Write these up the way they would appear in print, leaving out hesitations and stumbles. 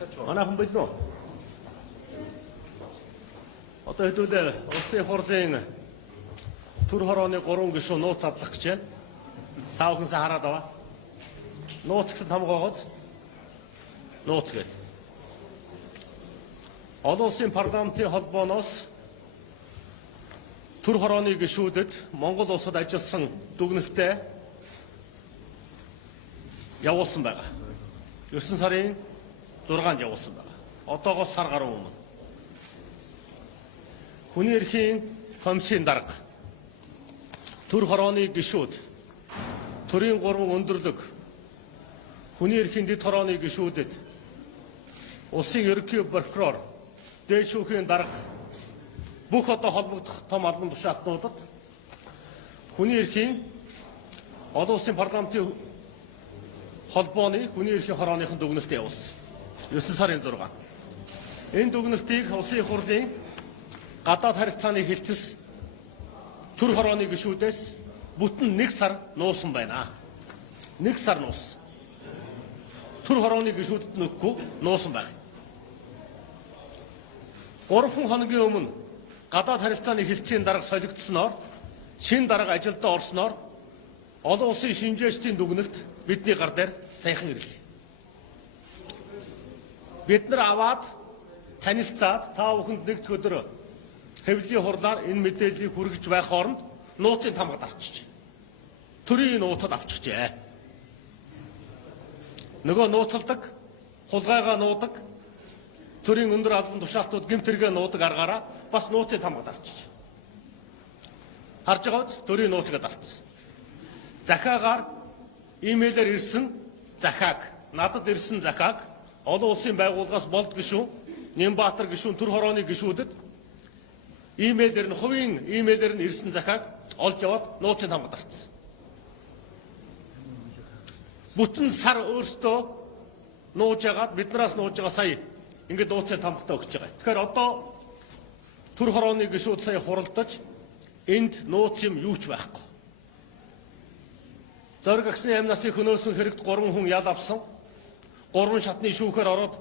Манайхан болно уу? Одоо хэдүүлээ улсын хурлын төр хорооны 3 гишүүн нууц задлах гэж байна. Та бүхэнсээ хараад аваа. Нууц гэсэн хамгаагаас нууц гэдэг. Олон улсын парламентын холбооноос төр хорооны гишүүдэд Монгол улсад ажилласан дүгнэлтээ явуулсан байгаа. 9 сарын 6-нд явуулсан байгаа. Одоогоос сар гаруй өмнө. Хүний эрхийн комиссийн дарга төр хорооны гишүүд, төрийн 3 өндөрлөг, хүний эрхийн дэд хорооны гишүүдэд улсын ерөнхий прокурор, дээд шүүхийн дарга бүх одоо холбогдох том албан тушаалтнуудад хүний эрхийн олон улсын парламентын холбооны хүний эрхийн хорооныхон дүгнэлтээ явуулсан. 9 сарын 6. Энэ дүгнэлтийг улсын хурлын гадаад харилцааны хэлтс төр хорооны гишүүдээс бүтэн 1 сар нуусан байна. 1 сар нуусан. Төр хорооны гишүүдэд нөгөхгүй нуусан байна. 3 хоногийн өмнө гадаад харилцааны хэлтсийн дарга солигдсноор шинэ дарга ажилдаа орсноор олон улсын шинжээчдийн дүгнэлт бидний гар дээр саяхан ирлээ. Бид нар аваад танилцаад та бүхэнд нэг өдөр хэвлэлийн хурлаар энэ мэдээллийг хүргэж байх хооронд нууцын тамгад авчиж. Төрийн нууцад авчихжээ. Нөгөө нууцалдаг, хулгайгаа нуудаг, төрийн өндөр албан тушаалтууд гэмт хэрэгээ нуудаг аргаараа бас нууцын тамгад авчиж. Харж байгаач төрийн нууцгээд авцсан. Захаагаар имэйлээр ирсэн захааг, надад ирсэн захааг олон улсын байгууллагаас болд гишүүн, Нямбаатар гишүүн, төр хорооны гишүүдэд имэйлээр нь хувийн имэйлээр нь ирсэн захааг олж яваад нууцын тамгад авцсан. Бүтэн сар өөртөө нууж ягаад биднээс нууж байгаа сая ингээд нууцын тамгатаа өгч байгаа. Тэгэхээр одоо төр хорооны гишүүд сая хуралдаж энд нууц юм юу ч байхгүй. Зориг агсны 8 насыг хөнөөсөн хэрэгт 3 хүн ял авсан. 3 шатны шүүхээр ороод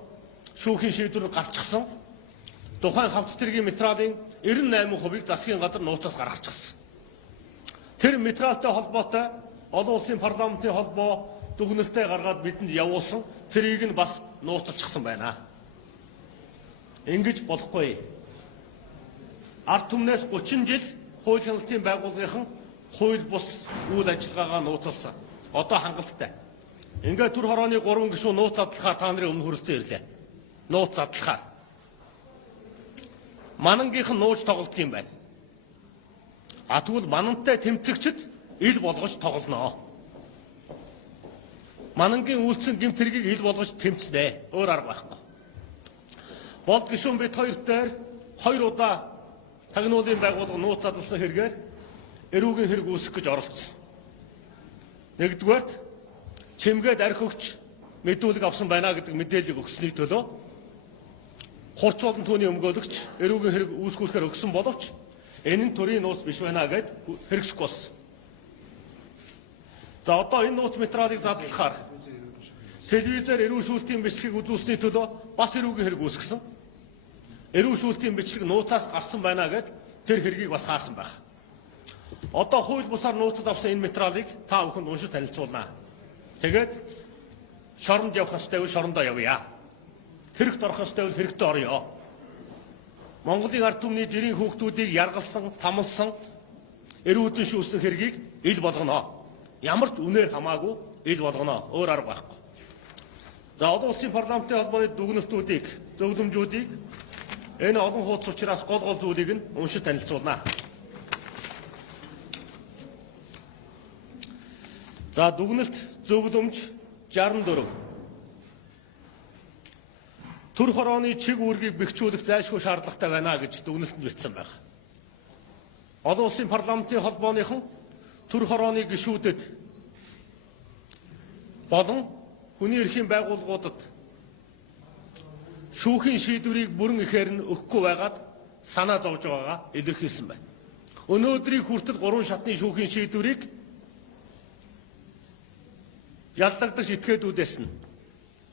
шүүхийн шийдвэр гарчихсан. Тухайн хавц тэргийн материалын 98%-ийг засгийн газар нууцаас гаргачихсан. Тэр материалтай холбоотой олон улсын парламентын холбоо дүгнэлтээ гаргаад бидэнд явуулсан. Тэрийг нь бас нууцалчихсан байна. Ингэж болохгүй. Ард түмнээс 30 жил хууль хяналтын байгууллагын хууль бус үйл ажиллагаагаа нууцалсан. Одоо хангалттай. Ингээд төр хорооны 3 гишүүн нууц задлахаар та нарын өмнө хүрэлцэн ирлээ. Нууц задлахаар. Манангийнх нь нууж тоглолт юм байна. Тэгвэл манантай тэмцэгчд ил болгож тоглоно. Манангийн үйлцэн гэмт хэргийг ил болгож тэмцнэ. Өөр арга байхгүй. Болд гишүүн бит хоёрт дээр 2 удаа тагнуулын байгууллага нууц задлсан хэрэгээр эрүүгийн хэрэг үүсгэх гэж оролцсон. Нэгдүгээрт чимгээд архи өгч мэдүүлэг авсан байна гэдэг мэдээллийг өгсөний төлөө хурц болон түүний өмгөөлөгч эрүүгийн хэрэг үүсгүүлэхээр өгсөн боловч энэ нь төрийн нууц биш байна гэд хэрэгсэхгүй болсон. За одоо энэ нууц материалыг задлахаар телевизээр эрүүл шүүлтийн бичлэгийг үзүүлсэний төлөө бас эрүүгийн хэрэг үүсгэсэн. Эрүүл шүүлтийн бичлэг нууцаас гарсан байна гэд тэр хэргийг бас хаасан байна. Одоо хууль бусаар нууцад авсан энэ материалыг та бүхэнд уншиж танилцуулнаа. Тэгээд шоронд явах ёстой бол шорондоо явъя. Хэрэгт орох ёстой бол хэрэгтээ орё. Монголын ард түмний жирийн хүүхдүүдийг яргалсан, тамалсан, эрүүдэн шүүсэн хэргийг ил болгоно. Ямар ч үнээр хамаагүй ил болгоно. Өөр арга байхгүй. За олон улсын парламентын холбооны дүгнэлтүүдийг, зөвлөмжүүдийг энэ олон хуудас учраас гол зүйлийг нь уншиж танилцуулнаа. За дүгнэлт зөвлөмж 64. Төр хорооны чиг үүргийг бэхжүүлэх зайлшгүй шаардлагатай байна гэж дүгнэлтэнд бичсэн байна. Олон улсын парламентын холбооныхон төр хорооны гишүүдэд болон хүний эрхийн байгууллагуудад шүүхийн шийдвэрийг бүрэн ихээр нь өгөхгүй байгаад санаа зовж байгаагаа илэрхийлсэн байна. Өнөөдрийг хүртэл 3 шатны шүүхийн шийдвэрийг яллагдаж этгээдүүдээс нь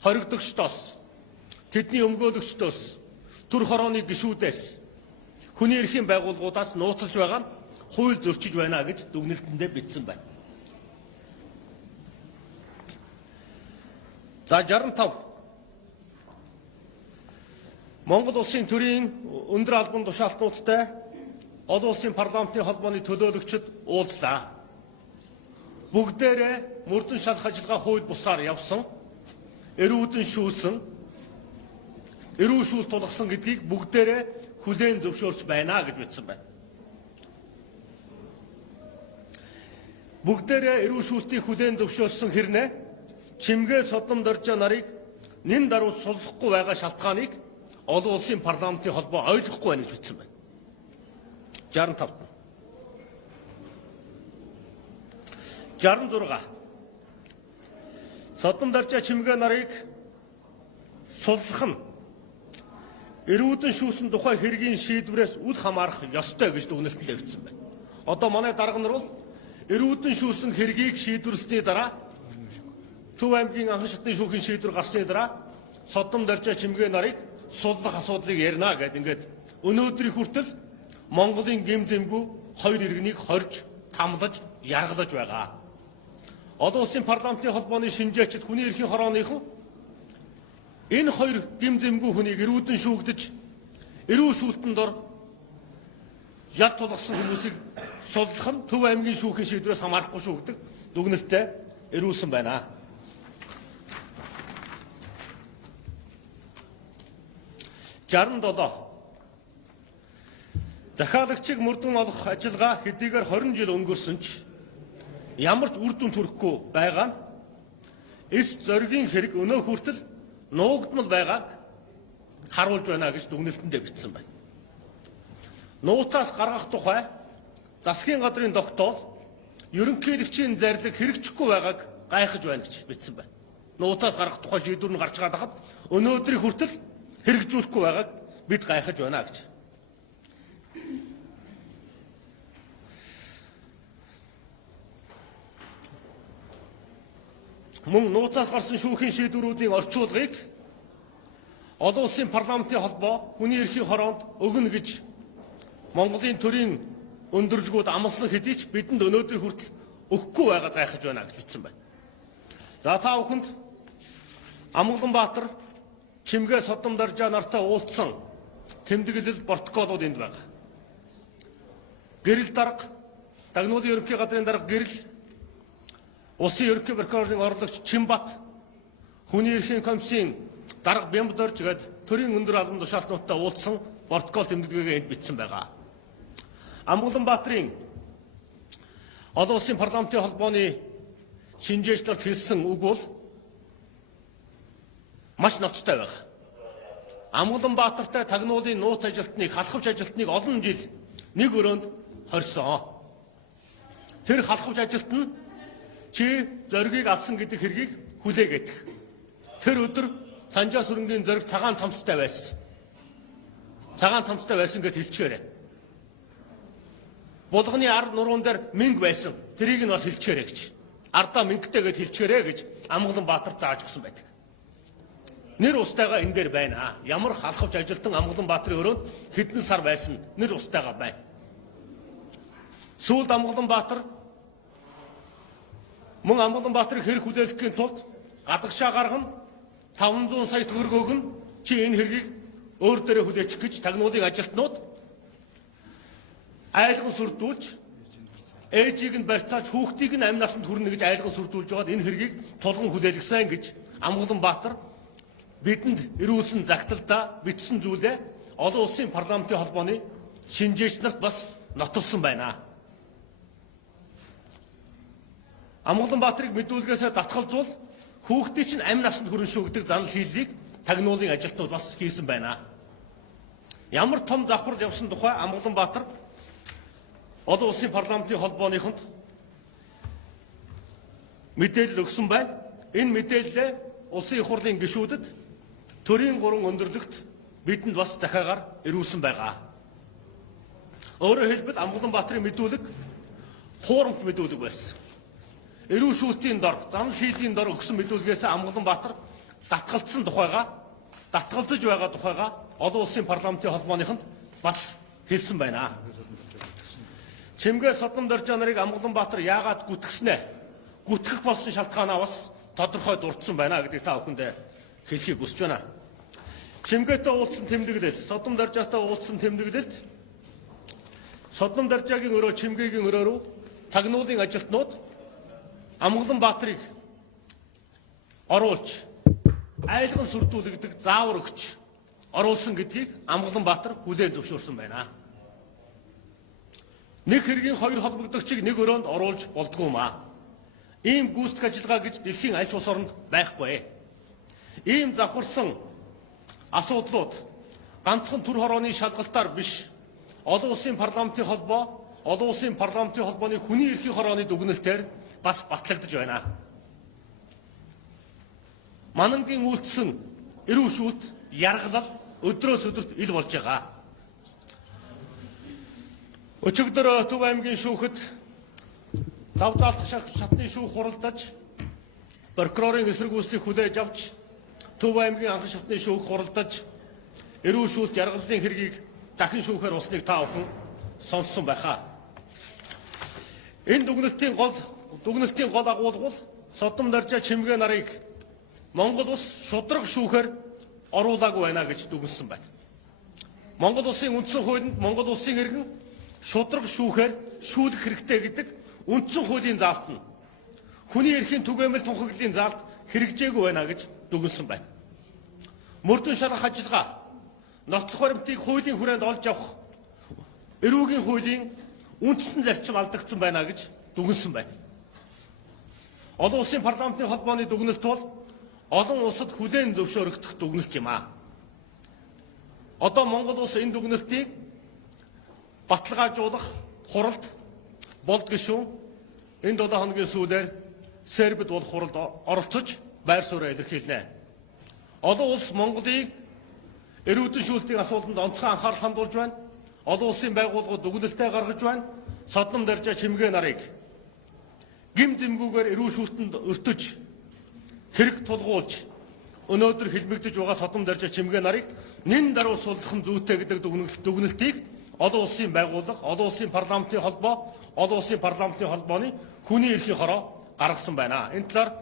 хоригдогчдоос тэдний өмгөөлөгчдөөс, төр хорооны гишүүдээс, хүний эрхийн байгууллагуудаас нууцлж байгаа нь хууль зөрчиж байна гэж дүгнэлтэндээ бичсэн байна. За 65. Монгол улсын төрийн өндөр албан тушаалтнуудтай олон улсын парламентын холбооны төлөөлөгчид уулзлаа. Бүгдээрээ мөрдөн шалах ажиллагаа хууль бусаар явсан, эрүүдэн шүүлсэн, эрүү шүүл тулгасан гэдгийг бүгдээрээ хүлээн зөвшөөрч байна гэж бичсэн байна. Бүгдээрээ эрүү шүүлтийг хүлээн зөвшөөрсөн хэрнээ чимгээ содном доржоо нарыг нэн даруй суллахгүй байгаа шалтгааныг олон улсын парламентын холбоо ойлгохгүй байна гэж бичсэн байна. 65. 66. Содном доржоо чимгээ нарыг суллах нь эрүүдэн шүүсэн тухай хэргийн шийдвэрээс үл хамаарах ёстой гэж дүгнэлтэнд бичсэн байна. Одоо манай дарга нар бол эрүүдэн шүүсэн хэргийг шийдвэрлсэний дараа Төв аймгийн анхан шатны шүүхийн шийдвэр гарсны дараа Содном доржоо чимгээ нарыг суллах асуудлыг ярина гэдэг ингээд өнөөдрийн хүртэл Монголын гэм зэмгүй хоёр иргэнийг хорж, тамлаж, яргалж байгаа. Олон улсын парламентын холбооны шинжээчид хүний эрхийн хорооныхон энэ хоёр гэм зэмгүй хүнийг эрүүдэн шүүгдэж, эрүү шүүлтэнд ор ял тулгасан хүмүүсийг суллах нь Төв аймгийн шүүхийн шийдвэрээс хамаарахгүй шүү гэдэг дүгнэлтээ эрүүлсэн байна. 67. Захиалагчийг мөрдөн олох ажиллагаа хэдийгээр 20 жил өнгөрсөн ч ямар ч үр дүн төрөхгүй байгаа нь эс зоригийн хэрэг өнөө хүртэл нуугдмал байгааг харуулж байна гэж дүгнэлтэндээ бичсэн байна. Нууцаас гаргах тухай засгийн газрын тогтоол ерөнхийлөгчийн зарлиг хэрэгжихгүй байгааг гайхаж байна гэж бичсэн байна. Нууцаас гаргах тухай шийдвэр нь гарч байгаа хад өнөөдрийн хүртэл хэрэгжүүлэхгүй байгааг бид гайхаж байна гэж. Мөн нууцаас гарсан шүүхийн шийдвэрүүдийн орчуулгыг олон улсын парламентын холбоо хүний эрхийн хороонд өгнө гэж Монголын төрийн өндөрлгүүд амласан хэдий ч бидэнд өнөөдрийн хүртэл өгөхгүй байгаад гайхаж байна гэж бичсэн байна. За та бүхэнд Амгаланбаатар чимгээ Содном доржоо нартай уулзсан тэмдэглэл протоколууд энд байгаа. Гэрэл дарга, Дагнуулын ерөнхий газрын дарга гэрэл, улсын ерөнхий прокурорын орлогч Чимбат, хүний эрхийн комиссийн дарга Бямбдорж гээд төрийн өндөр албан тушаалтнуудтай уулзсан протокол тэмдэглэгээ энд бичсэн байгаа. Амгаланбаатарын олон улсын парламентын холбооны шинжээчлэлт хэлсэн үг бол маш ноцтой байна. Амгаланбаатартай Тагнуулын нууц ажилтныг, халахвч ажилтныг олон жил нэг өрөөнд хорьсон. Тэр халахвч ажилт нь чи зоригийг алсан гэдэг хэргийг хүлээгээд. Тэр өдөр Санжаа сүрэнгийн зориг цагаан цамцтай байсан. Цагаан цамцтай байсан гэж хэлчихээрэй. Булганы ард нуруунд дээр мэнг байсан. Тэрийг нь бас хэлчихээрэй гэж. Ардаа мэнгтэй гэж хэлчихээрэй гэж Амгаланбаатар зааж өгсөн байдаг. Нэр устайгаа энэ дээр байна. Ямар халахвч ажилтан Амгаланбаатарын өрөөнд хэдэн сар байсан нэр устайгаа байна. Сүүлд Амгаланбаатар мөн Амгаланбаатарыг хэрэг хүлээлгэхийн тулд гадагшаа гаргана 500 сая төгрөг өгнө. Чи энэ хэргийг өөр дээрээ хүлээчих гэж Тагнуулын ажилтнууд айлган сүрдүүлж ээжийг нь барьцааж хүүхдийг нь амь насанд хүрнэ гэж айлган сүрдүүлж байгаад энэ хэргийг тулган хүлээлгэсэн гэж Амгаланбаатар бидэнд ирүүлсэн загталдаа бичсэн зүйлээ олон улсын парламентын холбооны шинжээч нарт бас нотолсон байна. Амгаланбаатарыг мэдүүлгээсээ татгалзуул хүүхдийн чинь амь насанд хүрэн шүү гэдэг занал хийллийг Тагнуулын ажилтнууд бас хийсэн байна. Ямар том завхар явсан тухай Амгаланбаатар олон улсын парламентын холбооныхонд мэдээлэл өгсөн байна. Энэ мэдээлэлээ улсын их хурлын гишүүдэд төрийн 3 өндөрлөгт бидэнд бас захиагаар ирүүлсэн байгаа. Өөрөөр хэлбэл Амгаланбаатарын мэдүүлэг хуурамч мэдүүлэг байсан. Эрүү шүүлтийн дор, занал шийдлийн дор өгсөн мэдүүлгээс Амгаланбаатар татгалцсан тухайга татгалзаж байгаа тухайга олон улсын парламентын холбооныхонд бас хэлсэн байна. Чимгээ Содон Доржоо нарыг Амгаланбаатар яагаад гүтгэснэ? Гүтгэх болсон шалтгаанаа бас тодорхой дурдсан байна гэдгийг та бүхэндээ хэлхийг хүсэж байна. Чимгээтэй уулзсан тэмдэглэл, Содон Доржоотой уулзсан тэмдэглэлд Содон Доржоогийн өрөө, Чимгээгийн өрөө рүү тагнуулын ажилтнууд Амгаланбаатарыг оруулж айлган сүрдүүлэгдэг заавар өгч оруулсан гэдгийг Амгаланбаатар хүлээн зөвшөөрсөн байна. Нэг хэргийн хоёр холбогдогчийг нэг өрөөнд оруулж болдгоо маа. Ийм гүйцэтгэх ажиллагаа гэж дэлхийн аль ч улс оронд байхгүй. Ийм завхарсан асуудлууд ганцхан төр хорооны шалгалтаар биш, олон улсын парламентын холбоо, олон улсын парламентын холбооны хүний эрхийн хорооны дүгнэлтээр бас батлагдж байна. Манангийн үйлдсэн эрүү шүүлт яргалал өдрөөс өдөрт ил болж байгаа. Өчигдөр Төв аймгийн шүүхэд давзаалт шатны шүүх хуралдаж прокурорын эсэргүүцлийг хүлээж авч Төв аймгийн анхан шатны шүүх хуралдаж эрүү шүүлт яргаллын хэргийг дахин шүүхээр усныг та бүхэн сонссон байхаа. Энэ дүгнэлтийн гол агуулга бол Содон Доржоо Чимгээ нарыг Монгол улс шудраг шүүхээр оруулаагүй байна гэж дүгнсэн байна. Монгол улсын үндсэн хуулинд Монгол улсын иргэн шудраг шүүхээр шүүлэх хэрэгтэй гэдэг үндсэн хуулийн заалт нь хүний эрхийн түгээмэл тунхаглалын заалт хэрэгжээгүй байна гэж дүгнсэн байна. Мөрдөн шарах ажиллагаа нотлох баримтыг хуулийн хүрээнд олж авах эрүүгийн хуулийн үндсэн зарчим алдагдсан байна гэж дүгнсэн байна. Олон улсын парламентын холбооны дүгнэлт бол олон улсад хүлээн зөвшөөрөгдөх дүгнэлт юм аа. Одоо Монгол улс энэ дүгнэлтийг баталгаажуулах хуралд болд гишүүн энэ 7 хоногийн сүүлээр Сербид бол хуралд оролцож байр сууриа илэрхийлнэ. Олон улс Монголыг эрүүдэн шүүлтийн асуудалд онцгой анхаарал хандуулж байна. Олон улсын байгууллагууд дүгнэлтээ гаргаж байна. Содон Доржоо Чимгээ нарыг гим зэмгүүгээр эрүү шүүлтэнд өртөж хэрэг тулгуулж өнөөдөр хэлмэгдэж байгаа Содон Доржоо Чимгээ нарыг нэн даруй суллах нь зүйтэй гэдэг дүгнэлтийг олон улсын байгууллага, олон улсын парламентын холбоо, олон улсын парламентын холбооны хүний эрхийн хороо гаргасан байна. Энэ талаар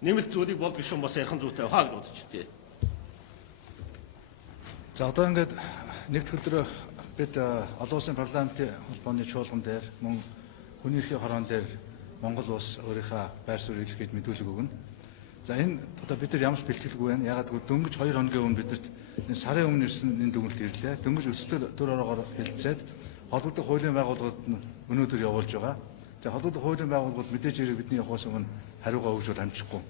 нэмэлт зүйлийг бол гишүүн бас ярих зүйтэй хаа гэж бодож байна. За одоо ингээд нэгд өдөр бид олон улсын парламентын холбооны чуулган дээр мөн хүний эрхийн хороон дээр Монгол улс өөрийнхөө байр суурийг илэрхийлж мэдүүлэг өгнө. За энэ одоо бид нар ямар ч бэлтгэлгүй байна. Ягаад гэвэл дөнгөж 2 хоногийн өмнө бидэрт энэ сарын өмнө ирсэн энэ дүгнэлт ирлээ. Дөнгөж өсөлтөөр төр ороогоор хэлцээд холбогдох хуулийн байгууллагууд нь өнөөдөр явуулж байгаа. За холбогдох хуулийн байгууллагууд мэдээж хэрэг бидний явахаас өмнө хариугаа өгж бол амжихгүй.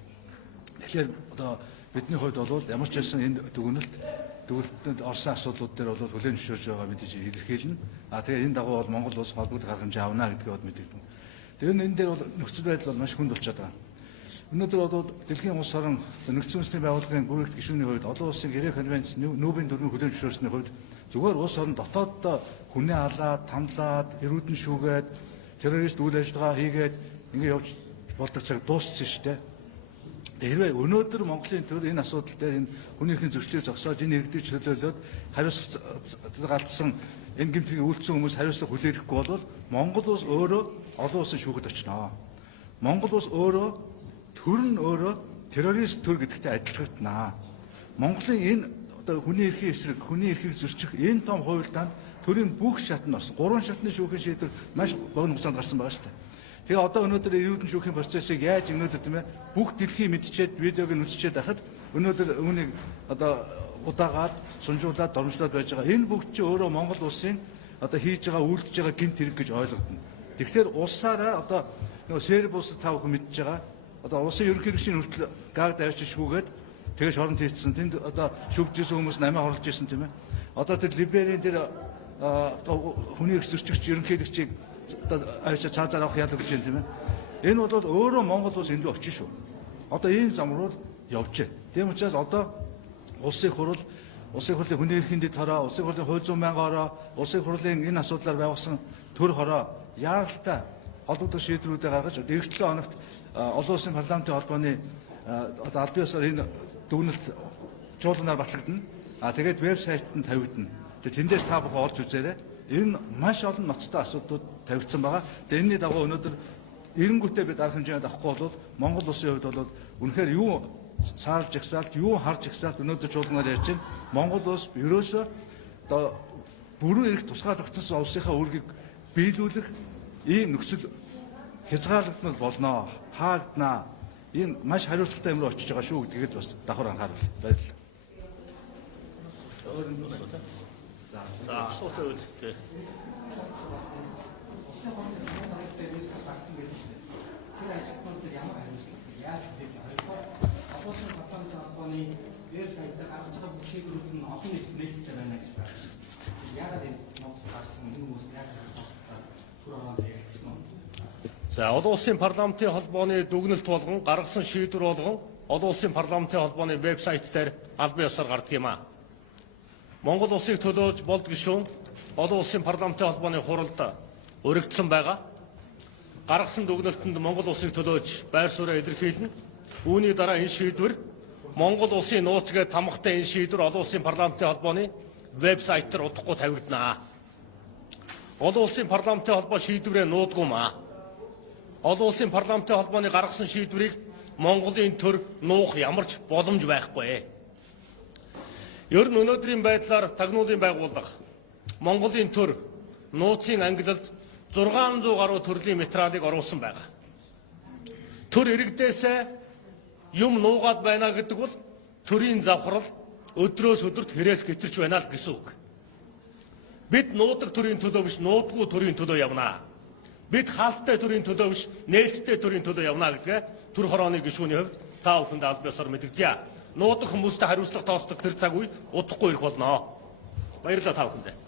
Тэгэхээр одоо бидний хувьд бол ямар ч байсан энэ дүгнэлтэнд орсон асуудлууд дээр бол хүлээн зөвшөөрж байгаа мэдээж илэрхийлнэ. Тэгээ энэ дагуу бол Монгол улс холбогдох арга хэмжээ авна гэдгийг бод мэдэгдэнэ. Тэгэхээр энэ дээр бол нөхцөл байдал бол маш хүнд болчиход байгаа. Өнөөдөр бол дэлхийн улс орон нэгдсэн үндэсний байгууллагын бүрэлдэхүүн гишүүний хувьд олон улсын гэрээ конвенц нүүбийн дүрмийг хүлээн зөвшөөрсөний хувьд зүгээр улс орон дотооддоо хүнээ алаад, тамлаад, эрүүдэн шүүгээд, террорист үйл ажиллагаа хийгээд ингэ явж болдог цаг дууссан шүү дээ. Хэрвээ өнөөдөр Монголын төр энэ асуудал дээр энэ хүний эрхийн зөрчлийг зогсоож энэ иргэдийг чөлөөлөөд хариуцлага алдсан энэ гэмтгийг үйлдсэн хүмүүс хариуцлага хүлээхгүй бол Монгол улс өөрөө олон улсын шүүхэд очно. Монгол улс өөрөө төр нь өөрөө террорист төр гэдэгтэй адилхагдана. Монголын энэ одоо хүний эрхийн эсрэг, хүний эрхийг зөрчих энэ том хуульдаанд төрийн бүх шат нь орсон. 3 шатны шүүхийн шийдвэр маш богино хугацаанд гарсан байгаа шүү дээ. Тэгээ одоо өнөөдөр эрүүдэн шүүхийн процессыг яаж өнөөдөр тийм ээ бүх дэлхий мэдчихэд видеог нь үзчихэд байхад өнөөдөр үүнийг одоо удаагаад сунжуулаад дормжлоод байж байгаа. Энэ бүгд чинь өөрөө Монгол улсын одоо хийж байгаа үйлдэж байгаа гэмт хэрэг гэж ойлгогдно. Тэгэхээр улсаараа одоо нөгөө Серб улсад та бүхэн мэдж байгаа. Одоо улсын ерөнхий хэрэгжлийн хүртэл гаг давж шүүгээд тэгээ шоронд хийцсэн. Тэнд одоо шүүгжсэн хүмүүс намаа хорлож ирсэн тийм ээ. Одоо тэр Либерийн тэр хүний эрх зөрчигч ерөнхийлөгчийг одоо авчи цаазаар авах яалаа гэж байна тийм ээ. Энэ бол өөрөө Монгол улс энд очив шүү. Одоо ийм зам руу явж байна. Тийм учраас одоо улсын хурлын хүний эрхийн дэд хороо, улсын хурлын хууль зүйн байнгын хороо, улсын хурлын энэ асуудлаар байгуулсан төр хороо яаралтай холбогдох шийдвэрүүдээ гаргаж эх 7 хоногт олон улсын парламентын холбооны одоо албан ёсоор энэ дүгнэлт чуулганаар батлагдана. Тэгээд вебсайт нь тавигдана. Тэгээд тэндээс та бүхэн олж үзээрэй. Энэ маш олон ноцтой асуудлууд тавигдсан байгаа. Тэгээд энэний дагуу өнөөдөр эренгүүтээ бид арга хэмжээнд авахгүй бол Монгол улсын хувьд бол үнэхээр юу саарлж жагсаалт, юу харж жагсаалт өнөөдөр чуулганаар ярьж байна. Монгол улс ерөөсөө одоо бүрэн эрх тусгай тогтносон улсынхаа үүргийг биелүүлэх ийм нөхцөл хязгаарлагдмал болно, хаагдана. Энэ маш хариуцлагатай юм руу очиж байгаа шүү гэдгийг бас давхар анхааруул. Баярлалаа. За асуулт өгөл тээ. Одоосын баталгааны холбооны вебсайтаар гаргаж байгаа бүх шийдвэрүүд нь олон нийтэд нээлттэй байна гэж байна. Яагаад энэ ноцтой гарсан энэ хүмүүс яаж түр аваад ярилцсан юм? За олон улсын парламентын холбооны дүгнэлт болгон гаргасан шийдвэр болгон олон улсын парламентын холбооны вебсайт дээр албан ёсоор гардаг юм а. Монгол улсыг төлөөж болд гишүүн олон улсын парламентын холбооны хуралд өргөдсөн байгаа. Гаргасан дүгнэлтэнд Монгол улсыг төлөөж байр сууриа илэрхийлнэ. Үүний дараа энэ шийдвэр Монгол улсын нууцгээд тамхтай энэ шийдвэр олон улсын парламентын холбооны вебсайт дээр удахгүй тавигдана. Олон улсын парламентын холбоо шийдвэрээ нуудгүй маа. Олон улсын парламентын холбооны гаргасан шийдвэрийг Монголын төр нуух ямар ч боломж байхгүй. Ер нь өнөөдрийн байдлаар тагнуулын байгууллага Монголын төр нууцын ангилалд 600 гаруй төрлийн материалыг оруулсан байгаа. Төр иргэдээсээ юм нуугаад байна гэдэг бол төрийн завхрал өдрөөс өдөрт хэрээс гитэрч байна л гэсэн үг. Бид нуудаг төрийн төлөө биш, нуудгүй төрийн төлөө явна. Бид хаалттай төрийн төлөө биш, нээлттэй төрийн төлөө явна гэдгээ төр хорооны гишүүний хувьд та бүхэнд албан ёсоор мэдгдэе. Нуудаг хүмүүстэй хариуцлага тооцдог тэр цаг үе удахгүй ирэх болно. Баярлалаа та бүхэндээ.